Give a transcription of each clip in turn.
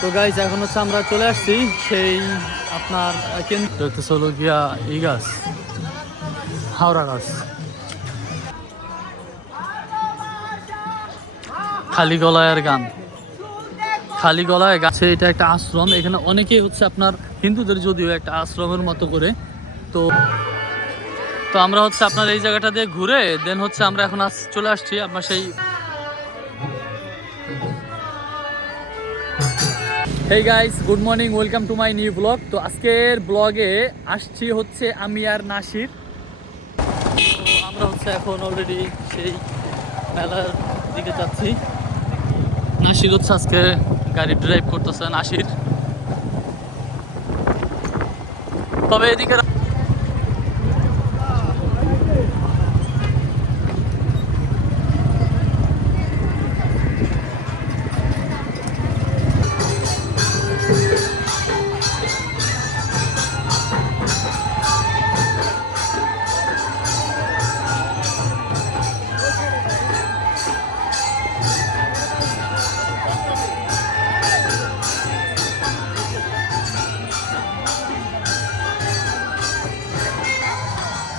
তো গাইজ এখন হচ্ছে আমরা চলে আসছি সেই আপনার কেন্দ্র হলো গিয়া এই গাছ, হাওড়া গাছ, খালি গলায়ের গান, খালি গলায় গাছে। এটা একটা আশ্রম, এখানে অনেকেই হচ্ছে আপনার হিন্দুদের যদিও একটা আশ্রমের মতো করে। তো তো আমরা হচ্ছে আপনার এই জায়গাটা দিয়ে ঘুরে দেন হচ্ছে আমরা এখন চলে আসছি আপনার সেই hey guys, good morning, welcome to my new blog. তো আজকের ব্লগে আসছি হচ্ছে আমি আর নাসির। তো আমরা হচ্ছে এখন অলরেডি সেই মেলার দিকে যাচ্ছি। নাসির হচ্ছে আজকে গাড়ি ড্রাইভ করতেছে, নাসির। তবে এদিকে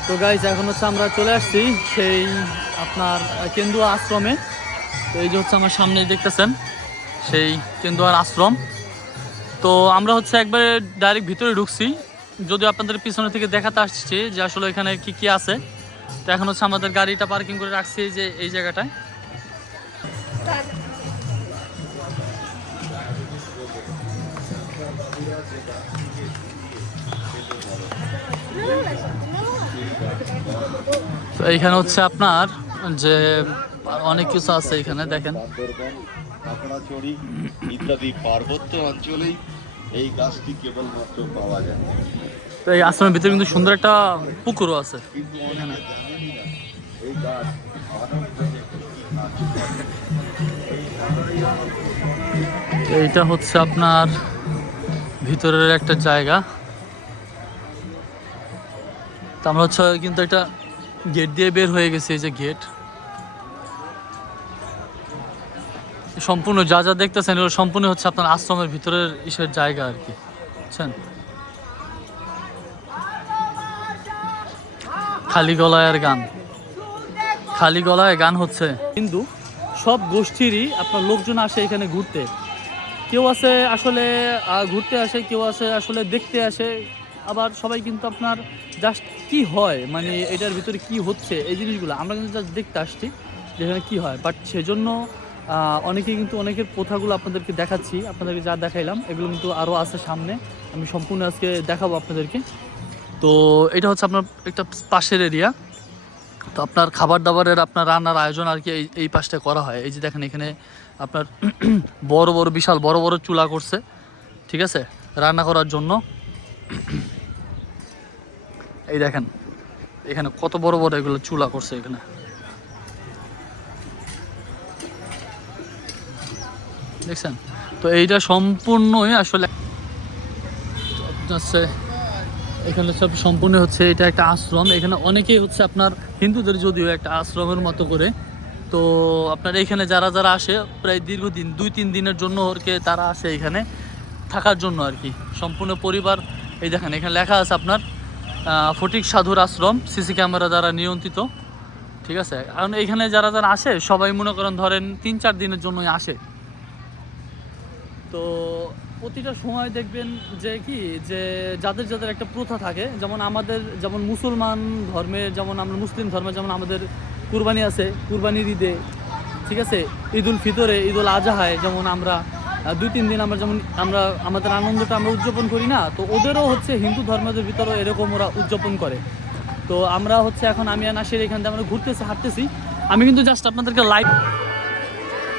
তো গাইজ এখন হচ্ছে আমরা চলে আসছি সেই আপনার কেন্দুয়া আশ্রমে। তো এই যে হচ্ছে আমার সামনে দেখতেছেন সেই কেন্দুয়ার আশ্রম। তো আমরা হচ্ছে একবারে ডাইরেক্ট ভিতরে ঢুকছি, যদিও আপনাদের পিছনে থেকে দেখাতে আসছি যে আসলে এখানে কি কি আছে। তো এখন হচ্ছে আমাদের গাড়িটা পার্কিং করে রাখছি যে এই জায়গাটায়। তো এইখানে হচ্ছে আপনার যে অনেক কিছু আছে এখানে দেখেন। খাগড়াছড়ি ইত্যাদি পার্বত্য অঞ্চলেই এই গাছটি কেবলমাত্র পাওয়া যায়। তো এই আশ্রমের ভিতরে কিন্তু সুন্দর একটা পুকুরও আছে। কিন্তু অনেকে জানেনই না এই গাছ মানব প্রজেক্টে কি কাজ করে। এইটা হচ্ছে আপনার ভিতরের একটা জায়গা। তো আমরা হচ্ছে কিন্তু এটা গেট দিয়ে বের হয়ে গেছে, এই যে গেট। সম্পূর্ণ যা যা দেখতেছেন এগুলো সম্পূর্ণ হচ্ছে আপনার আশ্রমের ভিতরের ইসের জায়গা আর কি, বুঝছেন। খালি গলায়ের গান, খালি গলায় গান হচ্ছে। কিন্তু সব গোষ্ঠীরই আপনার লোকজন আসে এখানে ঘুরতে। কেউ আছে আসলে ঘুরতে আসে, কেউ আছে আসলে দেখতে আসে। আবার সবাই কিন্তু আপনার জাস্ট কি হয় মানে এটার ভিতরে কি হচ্ছে এই জিনিসগুলো আমরা কিন্তু জাস্ট দেখতে আসছি যেখানে কি হয়। বাট সেজন্য অনেকেই কিন্তু অনেকের প্রথাগুলো আপনাদেরকে দেখাচ্ছি, আপনাদেরকে যা দেখাইলাম এগুলো কিন্তু আরও আছে সামনে, আমি সম্পূর্ণ আজকে দেখাবো আপনাদেরকে। তো এটা হচ্ছে আপনার একটা পাশের এরিয়া। তো আপনার খাবার দাবারের আপনার রান্নার আয়োজন আর কি এই পাশটা করা হয়। এই যে দেখেন এখানে আপনার বড় বড় বিশাল বড় বড় চুলা করছে, ঠিক আছে, রান্না করার জন্য। এই দেখেন এখানে কত বড় বড় এগুলো চুলা করছে এখানে, দেখছেন। তো এইটা সম্পূর্ণই আসলে হচ্ছে এখানে সব সম্পূর্ণ হচ্ছে এটা একটা আশ্রম। এখানে অনেকেই হচ্ছে আপনার হিন্দুদের যদিও একটা আশ্রমের মতো করে। তো আপনার এখানে যারা যারা আসে প্রায় দীর্ঘদিন 2-3 দিনের জন্য ওরকে তারা আসে এখানে থাকার জন্য আর কি, সম্পূর্ণ পরিবার। এই দেখেন এখানে লেখা আছে আপনার ফটিক সাধুর আশ্রম, সিসি ক্যামেরা দ্বারা নিয়ন্ত্রিত, ঠিক আছে। কারণ এখানে যারা যারা আসে সবাই মনে করেন ধরেন 3-4 দিনের জন্যই আসে। তো প্রতিটা সময় দেখবেন যে কি যে যাদের যাদের একটা প্রথা থাকে, যেমন আমাদের যেমন মুসলমান ধর্মের, যেমন আমরা মুসলিম ধর্মে যেমন আমাদের কুরবানি আছে, কুরবানির ঈদে, ঠিক আছে, ঈদ উল ফিতরে, ঈদ উল আজহায় যেমন আমরা 2-3 দিন আমরা যেমন আমরা আমাদের আনন্দটা আমরা উদযাপন করি না, তো ওদেরও হচ্ছে হিন্দু ধর্মের ভিতরেও এরকম ওরা উদযাপন করে। তো আমরা হচ্ছে এখন আমি আর নাসির এখান থেকে আমরা ঘুরতেছি, হাঁটতেছি। আমি কিন্তু জাস্ট আপনাদেরকে লাইভ।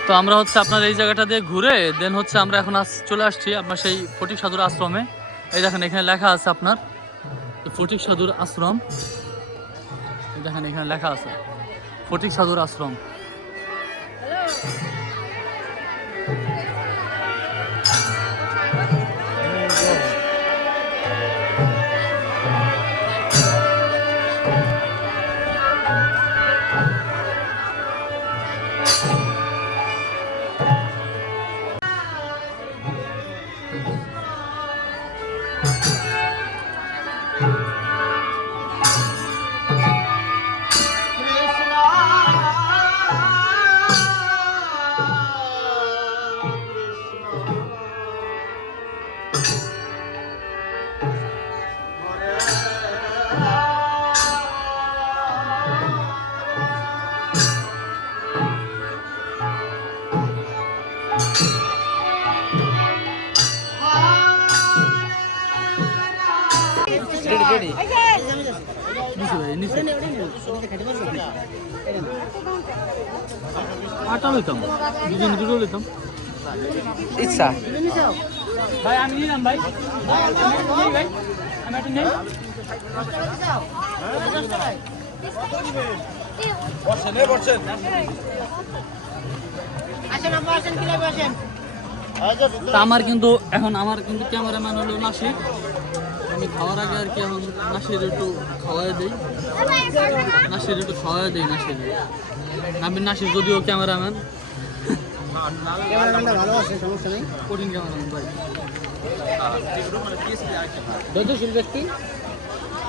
তো আমরা হচ্ছে আপনার এই জায়গাটা দিয়ে ঘুরে দেন হচ্ছে আমরা এখন চলে আসছি আপনার সেই ফটিক সাধুর আশ্রমে। এই দেখেন এখানে লেখা আছে আপনার ফটিক সাধুর আশ্রম। এই দেখেন এখানে লেখা আছে ফটিক সাধুর আশ্রম। নিচে আটা লইতাম, দুজন দুটো লইতাম। ইচ্ছা ভাই আমি নিলাম ভাই, ভাই আমি একটা নেই। তা আমার কিন্তু এখন আমার কিন্তু ক্যামেরাম্যান হলো নাসির। আমি খাওয়ার আগে আর কি এখন নাসির একটু খাওয়াই দিই, আমি নাসির যদিও ক্যামেরাম্যান, ভালো আছে, সমস্যা নেই। কঠিন ক্যামেরাম্যান ভাই, ধৈর্যশীল ব্যক্তি,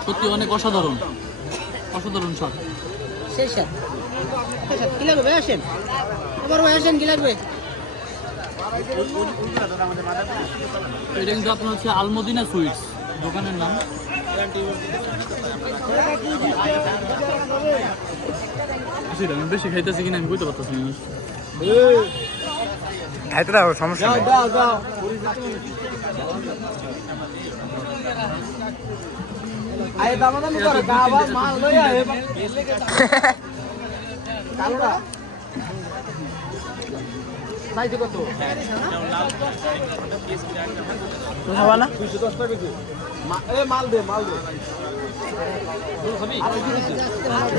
সত্যি অনেক অসাধারণ সব। সেই সাথে কি লাগবে ভাই? আসেন আবার ভাই, আসেন কি লাগবে? এটা কিন্তু আপনার হচ্ছে আলমদিনা সুইটস দোকানের নাম। আমি বেশি খাইতেছি কিনা আমি বুঝতে পারতেছি না। খাইতে দাও, সমস্যা নেই।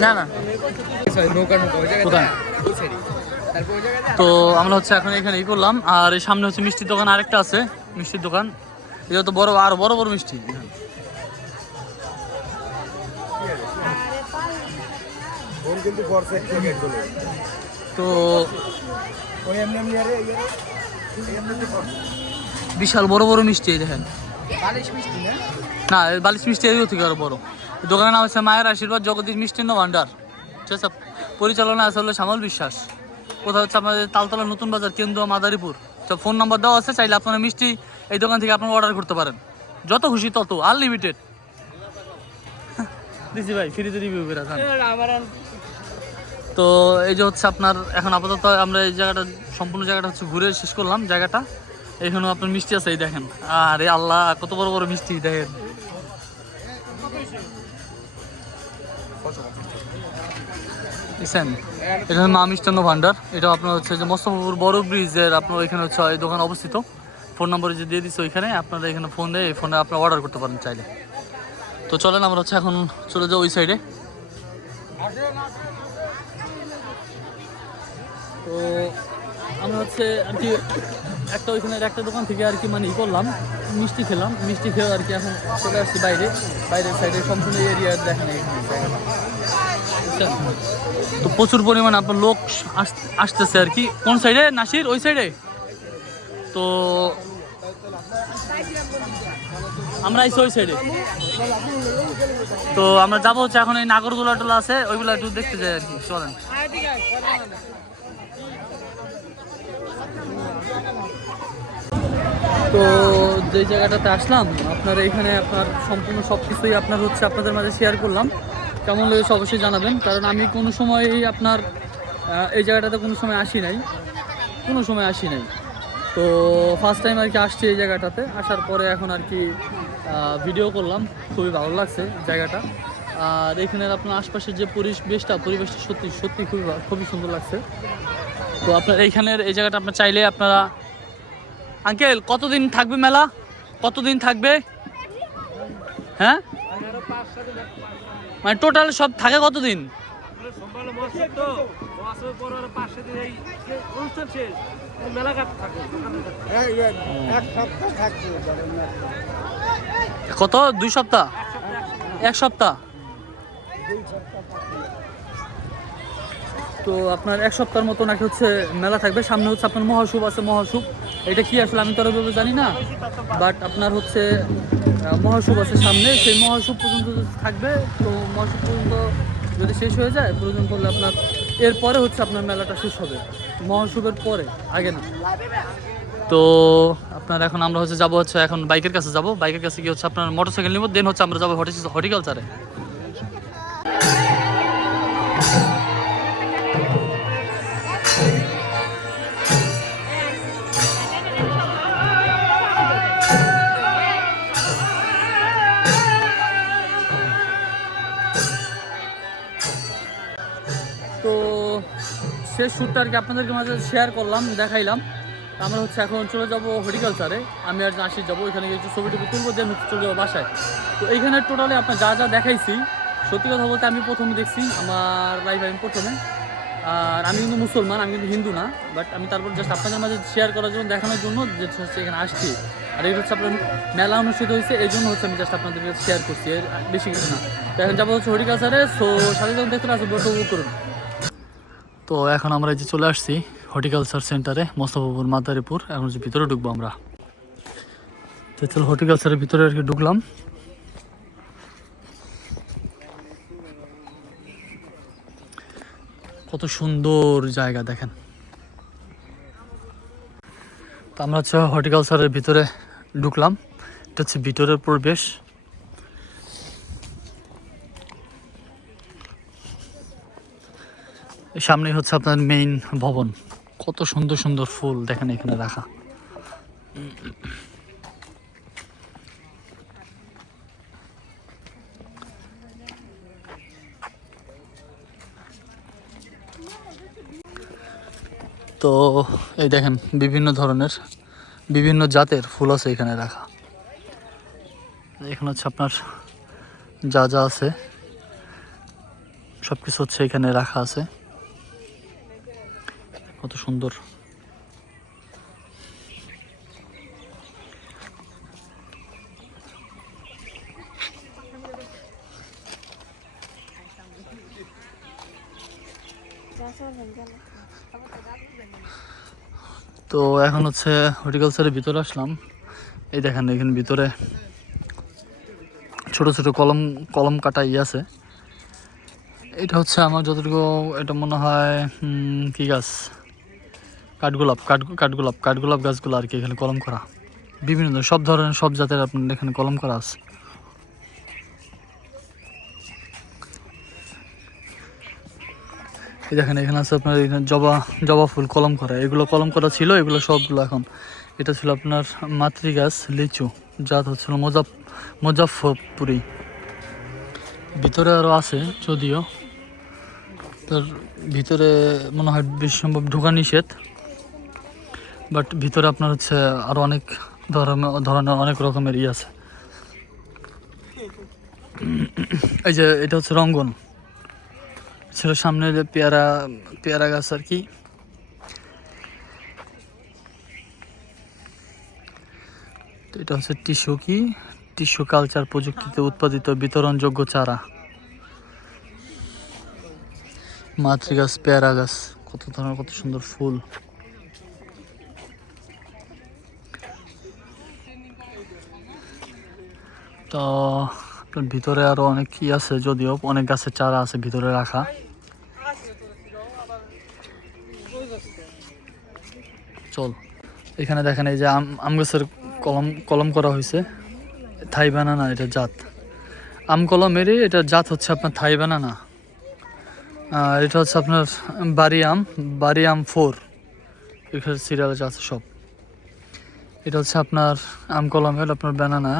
না না কোথায়? তো আমরা হচ্ছে এখন এখানে ই করলাম, আর এই সামনে হচ্ছে মিষ্টির দোকান আরেকটা আছে, মিষ্টির দোকান। এটা তো বড়, আরো বড় বড় মিষ্টি। তো বিশাল বড় বড় মিষ্টি, এই দেখেন। না, বালিশ মিষ্টি এদিকেও থেকে আরো বড়। দোকানের নাম হচ্ছে মায়ের আশীর্বাদ জগদীশ মিষ্টান্ন ভান্ডার। ঠিক আছে, পরিচালনা আছে হলো শ্যামল বিশ্বাস। কোথাও হচ্ছে আপনাদের তালতলা নতুন বাজার, কেন্দ্র মাদারীপুর। তো ফোন নাম্বার দেওয়া আছে, চাইলে আপনারা মিষ্টি এই দোকান থেকে আপনারা অর্ডার করতে পারেন, যত খুশি তত, আনলিমিটেড। দিছি ভাই, ফ্রিতে রিভিউ করে আছেন। তো এই যে হচ্ছে আপনার এখন আপাতত আমরা এই জায়গাটা, সম্পূর্ণ জায়গাটা হচ্ছে ঘুরে শেষ করলাম জায়গাটা। এখানেও আপনার মিষ্টি আছে, এই দেখেন। আরে আল্লাহ, কত বড় বড় মিষ্টি দেখেন। এটা মা মিষ্টান্ন ভান্ডার। এটা আপনার হচ্ছে যে মোস্তফাপুর বড় ব্রিজের আপনার এখানে হচ্ছে এই দোকান অবস্থিত। ফোন নম্বর যে দিয়ে দিচ্ছে ওইখানে, আপনারা এখানে ফোন দিয়ে এই ফোনে আপনারা অর্ডার করতে পারেন চাইলে। তো চলেন আমরা হচ্ছে এখন চলে যাও ওই সাইডে। তো আমরা হচ্ছে আর কি একটা ওইখানের একটা দোকান থেকে আর কি মানে ই করলাম, মিষ্টি খেলাম, মিষ্টি খেয়ে আর কি এখন চলে আসছি বাইরের সাইডে। সম্পূর্ণ এরিয়া দেখেন এইখানে জায়গাটা। তো প্রচুর পরিমাণে আপনার লোক আসতেছে আর কি। কোন সাইডে? নাসির ওই সাইডে। তো আমরা আইসি ওই সাইডে। তো আমরা যাবো হচ্ছে এখন এই নাগরদোলা টোলা আছে, ওইগুলো একটু দেখতে যাই আর কি। চলেন। তো যে জায়গাটাতে আসলাম আপনার এখানে আপনার সম্পূর্ণ সব কিছুই আপনার হচ্ছে আপনাদের মাঝে শেয়ার করলাম। কেমন লেগেছে অবশ্যই জানাবেন, কারণ আমি কোনো সময় আপনার এই জায়গাটাতে কোনো সময় আসি নাই। তো ফার্স্ট টাইম আর কি আসছি এই জায়গাটাতে। আসার পরে এখন আর কি ভিডিও করলাম, খুবই ভালো লাগছে জায়গাটা। আর এখানের আপনার আশপাশের যে পরিবেশটা সত্যি খুবই সুন্দর লাগছে। তো আপনার এইখানের এই জায়গাটা আপনার চাইলে আপনারা, আঙ্কেল কতদিন থাকবে মেলা? কতদিন থাকবে? হ্যাঁ, মানে টোটাল সব থাকে কতদিন? কত? 2 সপ্তাহ? 1 সপ্তাহ? তো আপনার 1 সপ্তাহের মতো নাকি হচ্ছে মেলা থাকবে। সামনে হচ্ছে আপনার মহাশুভ আছে। মহাশুভ এটা কি আসলে আমি তো আরো জানি না, বাট আপনার হচ্ছে মহাশুভ আছে সামনে। সেই মহাশুভ পর্যন্ত থাকবে। তো মহাশুভ পর্যন্ত যদি শেষ হয়ে যায়, প্রয়োজন পড়লে আপনার এরপরে হচ্ছে আপনার মেলাটা শেষ হবে, মহাশুভের পরে, আগে না। তো আপনার এখন আমরা হচ্ছে যাবো হচ্ছে এখন বাইকের কাছে যাবো। বাইকের কাছে গিয়ে হচ্ছে আপনার মোটরসাইকেল নিব, দেন হচ্ছে আমরা যাবো হর্টিকালচারে। শেষ শ্যুটটা আর কি আপনাদেরকে মাঝে শেয়ার করলাম, দেখাইলাম। আমরা হচ্ছে এখন চলে যাব হর্টিকালচারে, আমি আর নাসির যাবো, এখানে কিছু ছবি টবি তুলবো, দিয়ে আমি চলে যাবো বাসায়। তো এইখানে টোটালি আপনার যা যা দেখাইছি, সত্যি কথা বলতে আমি প্রথমে দেখছি আমার লাইফে, আমি প্রথমে। আর আমি কিন্তু মুসলমান, আমি কিন্তু হিন্দু না, বাট আমি তারপর জাস্ট আপনাদের মাঝে শেয়ার করার জন্য, দেখানোর জন্য যে হচ্ছে এখানে আসছি। আর এটা হচ্ছে আপনার মেলা অনুষ্ঠিত হয়েছে, এই জন্য হচ্ছে আমি জাস্ট আপনাদের কাছে শেয়ার করছি, এর বেশি কিছু না। তো এখন যাবো হচ্ছে হর্টিকালচারে। সো সাথে যখন দেখতে আসবো উপভোগ করুন। তো এখন আমরা এই যে চলে আসছি হর্টিকালচার সেন্টারে, মোস্তফাপুর মাদারীপুর। এখন হচ্ছে ভিতরে ঢুকবো আমরা। তো চলো হর্টিকালচারের ভিতরে আর কি ঢুকলাম। কত সুন্দর জায়গা দেখেন। তো আমরা হচ্ছে হর্টিকালচারের ভিতরে ঢুকলাম, এটা হচ্ছে ভিতরের পরিবেশ। সামনে হচ্ছে আপনার মেইন ভবন, কত সুন্দর সুন্দর ফুল দেখেন এখানে রাখা। তো এই দেখেন বিভিন্ন ধরনের বিভিন্ন জাতের ফুল আছে এখানে রাখা। এখানে হচ্ছে আপনার যা যা আছে সব কিছু হচ্ছে এখানে রাখা আছে, কত সুন্দর। তো এখন হচ্ছে হর্টিকালচারের ভিতরে আসলাম। এই দেখেন এখানে ভিতরে ছোট ছোট কলম কলম কাটা আছে। এটা হচ্ছে আমার যতটুকু, এটা মনে হয় কি গাছ, কাঠগোলাপ, কাঠগোলাপ গাছগুলো আর কি এখানে কলম করা। বিভিন্ন সব ধরনের সব জাতের আপনার এখানে কলম করা আছে। এই দেখেন এখানে আছে আপনার এখানে জবা ফুল কলম করা, এগুলো কলম করা ছিল, এগুলো সবগুলো এখন। এটা ছিল আপনার মাতৃ গাছ লিচু, জাত হচ্ছিল মুজাফফরপুরি। ভিতরে আরও আছে যদিও, তার ভিতরে মনে হয় বেশি সম্ভব ঢোকা নিষেধ, বাট ভিতরে আপনার হচ্ছে আরও অনেক ধরনের অনেক রকমের আছে। এই যে এটা হচ্ছে রঙ্গন ছিল, সামনে যে পেয়ারা গাছ আর কি। তো এটা হচ্ছে টিস্যু কালচার প্রযুক্তিতে উৎপাদিত বিতরণযোগ্য চারা। মাতৃ গাছ, পেয়ারা গাছ, কত ধরনের কত সুন্দর ফুল। তো আপনার ভিতরে আরো অনেক কি আছে, যদিও অনেক গাছের চারা আছে ভিতরে রাখা। চল এখানে দেখেন এই যে আম গাছের কলম করা হয়েছে, থাই বানানা এটা জাত। আম কলমেরই এটা জাত হচ্ছে আপনার থাই বানানা। এটা হচ্ছে আপনার বাড়ি আম 4, এখানে সিরিয়াল আছে সব। এটা হচ্ছে আপনার আম কলমের আপনার বানানা,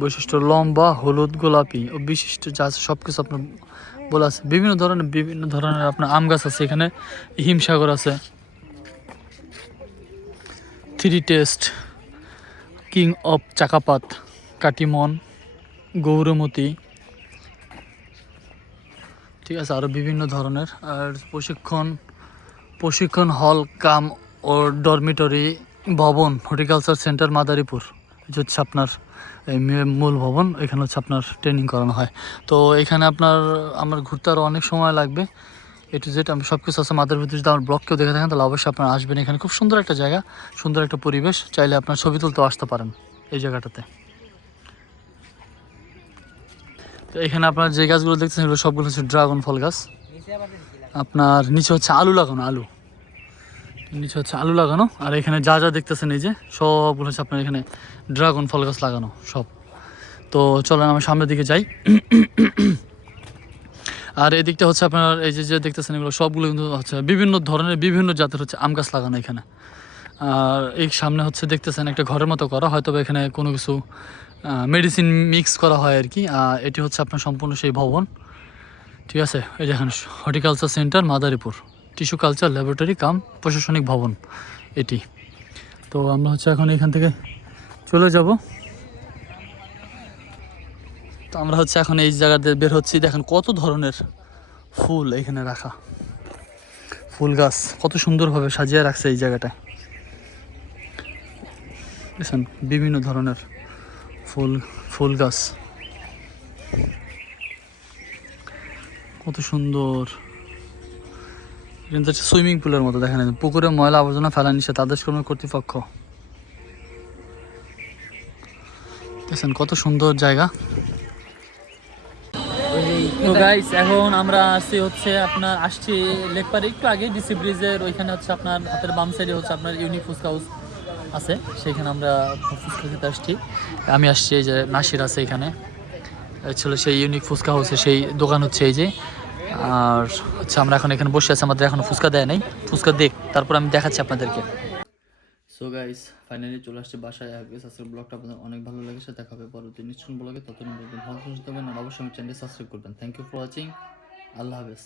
বৈশিষ্ট্য লম্বা, হলুদ, গোলাপি ও বিশিষ্ট যা আছে সব কিছু আপনার বলা আছে। বিভিন্ন ধরনের আপনার আম গাছ আছে এখানে। হিমসাগর আছে, 3 taste, king of Chakapat, Katimon, Gourmoti, ঠিক আছে, আরও বিভিন্ন ধরনের। আর প্রশিক্ষণ হল কাম ও ডরমিটরি ভবন হর্টিকালচার সেন্টার মাদারীপুর, এটা হচ্ছে আপনার এই মূল ভবন। এখানে হচ্ছে আপনার ট্রেনিং করানো হয়। তো এখানে আমার ঘুরতে আরও অনেক সময় লাগবে। টু জেড আমি সব কিছু আছে মাদারীপুর। যদি আমার ব্লগকেও দেখে থাকেন তাহলে অবশ্যই আপনারা আসবেন। এখানে খুব সুন্দর একটা জায়গা, সুন্দর একটা পরিবেশ, চাইলে আপনার ছবি তুলতেও আসতে পারেন এই জায়গাটাতে। তো এখানে আপনার যে গাছগুলো দেখতেছেন এগুলো সবগুলো হচ্ছে ড্রাগন ফল গাছ। আপনার নিচে হচ্ছে আলু লাগানো, আর এখানে যা যা দেখতেছেন এই যে সবগুলো হচ্ছে আপনার এখানে ড্রাগন ফল গাছ লাগানো সব। তো চলেন আমার সামনের দিকে যাই। আর এই দিকটা হচ্ছে আপনার এই যে দেখতেছেন এগুলো সবগুলো কিন্তু হচ্ছে বিভিন্ন ধরনের বিভিন্ন জাতের হচ্ছে আম গাছ লাগানো এখানে। আর এই সামনে হচ্ছে দেখতেছেন একটা ঘরের মতো করা, হয়তো এখানে কোনো কিছু মেডিসিন মিক্স করা হয় আর কি। এটি হচ্ছে আপনার সম্পূর্ণ সেই ভবন, ঠিক আছে। এই দেখেন horticulture centre Madaripur. Tissue culture laboratory cum প্রশাসনিক ভবন এটি। তো আমরা হচ্ছে এখন এখান থেকে চলে যাব। তো আমরা হচ্ছে এখন এই জায়গাতে বের হচ্ছি। দেখেন কত ধরনের ফুল এখানে রাখা, ফুল গাছ কত সুন্দরভাবে সাজিয়ে রাখছে এই জায়গাটায়। দেখছেন বিভিন্ন ধরনের ফুল গাছ কত সুন্দর। কিন্তু সুইমিং পুলের মতো দেখেন, পুকুরে ময়লা আবর্জনা ফেলা নিষেধ, আদেশ কর্মী কর্তৃপক্ষ। দেখছেন কত সুন্দর জায়গা। তো গাইস এখন আমরা আসছি লেকপাড়ে একটু আগে ডিসি ব্রিজের ওইখানে হচ্ছে আপনার হাতের বাম সাইডে হচ্ছে আপনার ইউনিক ফুচকা হাউস আছে, সেইখানে আমরা ফুচকা খেতে আসছি। আমি আসছি এই যে নাসির আছে এখানে, ছিল সেই ইউনিক ফুচকা হাউসে সেই দোকান হচ্ছে এই যে। আর হচ্ছে আমরা এখন এখানে বসে আছি, আমাদের এখনো ফুচকা দেয় নাই, ফুচকা দেখ তারপর আমি দেখাচ্ছি আপনাদেরকে। সো গাইস ফাইনালি চলে আসছে বাসায়। আজকের ব্লগটা আপনাদের অনেক ভালো লেগেছে। দেখা হবে পরবর্তী নিশ্চয় ব্লগে, ততদিন ভালো সুস্থ থাকবেন আর অবশ্যই চ্যানেলটি সাবস্ক্রাইব করবেন। Thank you for watching. আল্লাহ হাফেজ।